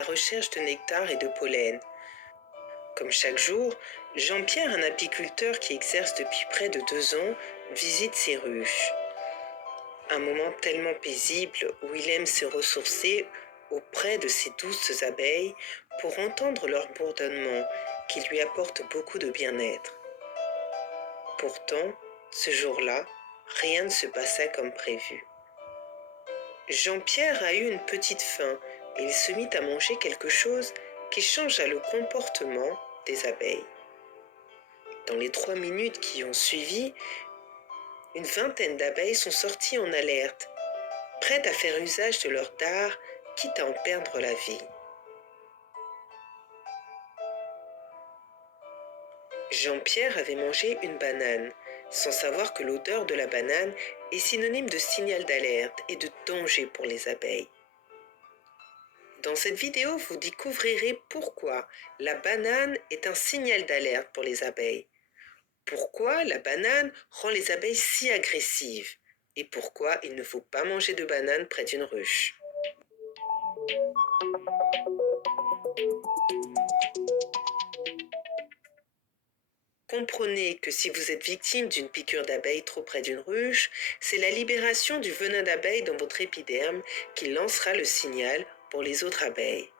la recherche de nectar et de pollen. Comme chaque jour, Jean-Pierre, un apiculteur qui exerce depuis près de 2 ans, visite ses ruches. Un moment tellement paisible où il aime se ressourcer auprès de ses douces abeilles pour entendre leur bourdonnement qui lui apporte beaucoup de bien-être. Pourtant, ce jour-là, rien ne se passa comme prévu. Jean-Pierre a eu une petite faim et il se mit à manger quelque chose qui changea le comportement des abeilles. Dans les 3 minutes qui ont suivi, une vingtaine d'abeilles sont sorties en alerte, prêtes à faire usage de leur dard, quitte à en perdre la vie. Jean-Pierre avait mangé une banane, sans savoir que l'odeur de la banane est synonyme de signal d'alerte et de danger pour les abeilles. Dans cette vidéo, vous découvrirez pourquoi la banane est un signal d'alerte pour les abeilles, pourquoi la banane rend les abeilles si agressives et pourquoi il ne faut pas manger de banane près d'une ruche. Comprenez que si vous êtes victime d'une piqûre d'abeille trop près d'une ruche, c'est la libération du venin d'abeille dans votre épiderme qui lancera le signal pour les autres abeilles.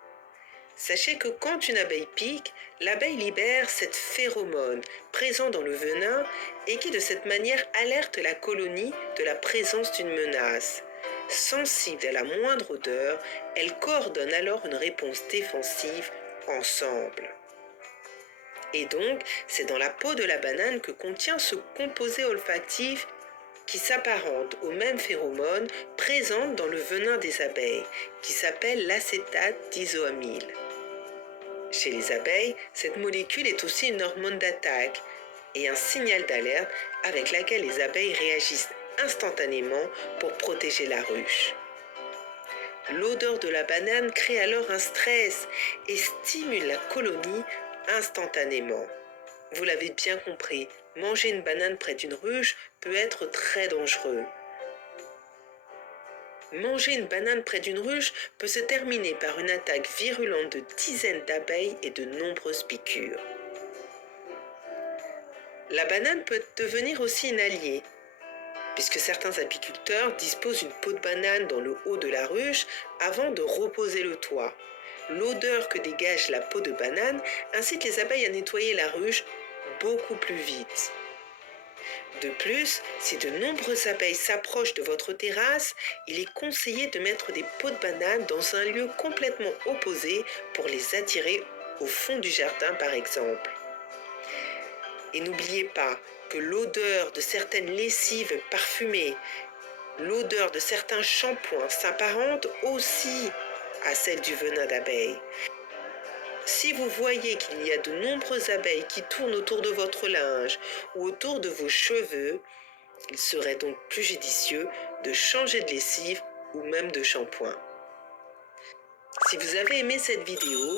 Sachez que quand une abeille pique, l'abeille libère cette phéromone présente dans le venin et qui de cette manière alerte la colonie de la présence d'une menace. Sensible à la moindre odeur, elle coordonne alors une réponse défensive ensemble. Et donc, c'est dans la peau de la banane que contient ce composé olfactif qui s'apparente aux mêmes phéromones présentes dans le venin des abeilles, qui s'appelle l'acétate d'isoamyle. Chez les abeilles, cette molécule est aussi une hormone d'attaque et un signal d'alerte avec laquelle les abeilles réagissent instantanément pour protéger la ruche. L'odeur de la banane crée alors un stress et stimule la colonie instantanément. Vous l'avez bien compris, manger une banane près d'une ruche peut être très dangereux. Manger une banane près d'une ruche peut se terminer par une attaque virulente de dizaines d'abeilles et de nombreuses piqûres. La banane peut devenir aussi une alliée, puisque certains apiculteurs disposent d'une peau de banane dans le haut de la ruche avant de reposer le toit. L'odeur que dégage la peau de banane incite les abeilles à nettoyer la ruche beaucoup plus vite. De plus, si de nombreuses abeilles s'approchent de votre terrasse, il est conseillé de mettre des pots de banane dans un lieu complètement opposé pour les attirer au fond du jardin par exemple. Et n'oubliez pas que l'odeur de certaines lessives parfumées, l'odeur de certains shampoings s'apparente aussi à celle du venin d'abeille. Si vous voyez qu'il y a de nombreuses abeilles qui tournent autour de votre linge ou autour de vos cheveux, il serait donc plus judicieux de changer de lessive ou même de shampoing. Si vous avez aimé cette vidéo,